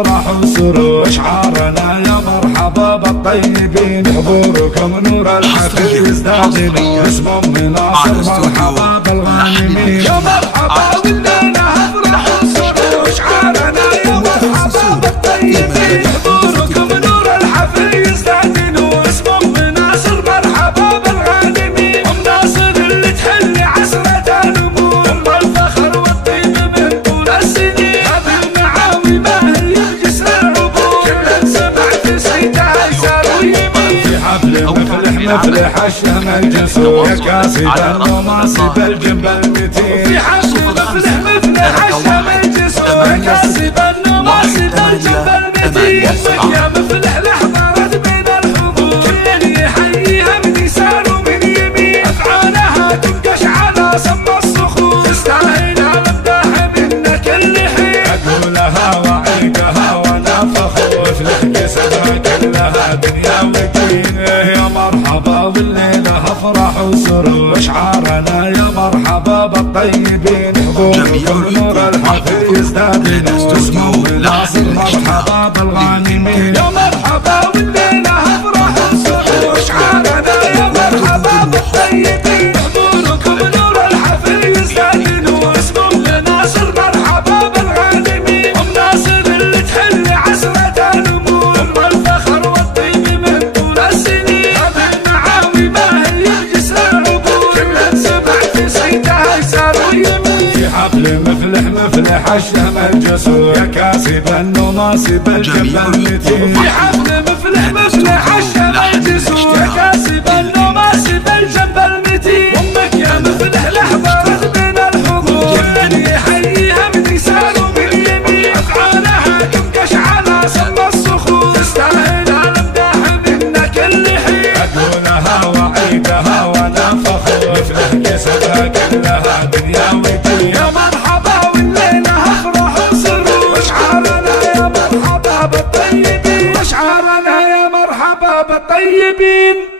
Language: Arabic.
افراح وسرور، اشعارنا يا مرحبا بالطيبين، حضوركم نور الحفيظ داخلي، اسم ام ناصر مرحبا بالغانمين، يا مرحبا والليله افراح وسرور، اشعارنا يا مرحبا بالطيبين، حضوركم نور الحفيظ داخلي، واسم ام ناصر مرحبا بالغانمين، ام ناصر اللي تحل عسرة الامور، ام الفخر والطيب من طول السنين، هذه المعاوي ما هي بجسر العبور، كل سمعت صيتها يسار ويمين، في حفل مفلح الشهم الجسور، يا كاسبا وماصب الجنب المتين، في حفل مفلح الشهم الجسور، يا كاسبا وماصب الجنب المتين، يا مفلح لحضرت بين الحضور، كل يحييها من يسار ومن يمين، افعالها تنقش على صم الصخور، تستاهل امداح منا كل حين، اقولها واعيدها وانا فخور، وافلح جسمها كلها دنيا ودين، يا مرحبا والليله افراح وسرور، اشعارنا يا مرحبا بالطيبين، حضوركم نور الحفيظ دادين، اسم ام ناصر مرحبا بالغانمين، يا مرحبا والليله افراح وسرور، اشعارنا يا مرحبا بالطيبين، حضوركم نور الحفيظ دادين، واسم ام ناصر مرحبا بالغانمين، ام ناصر اللي تحل عسرة الامور، ام الفخر والطيب من طول السنين، هذه المعاوي ما هي بجسر العبور، كل سمعت صيتها يسار ويمين، في حفل مفلح الشهم الجسور، يا كاسبا وناصب الجنب المتين، في حفل مفلح الشهم الجسور، يا كاسبا وناصب الجنب المتين، امك يا مفلح لحظات بين الحضور، كل يحييها من يسار ومن يمين، افعالها تنقش على صم الصخور، تستاهل امداح منا كل حين، اقولها واعيدها وانا فخور، مفلح جسمها كلها دنيا ودين، يا مرحبا والليله افراح وسرور، اشعارنا يا مرحبا بالطيبين، اشعارنا يا مرحبا بالطيبين.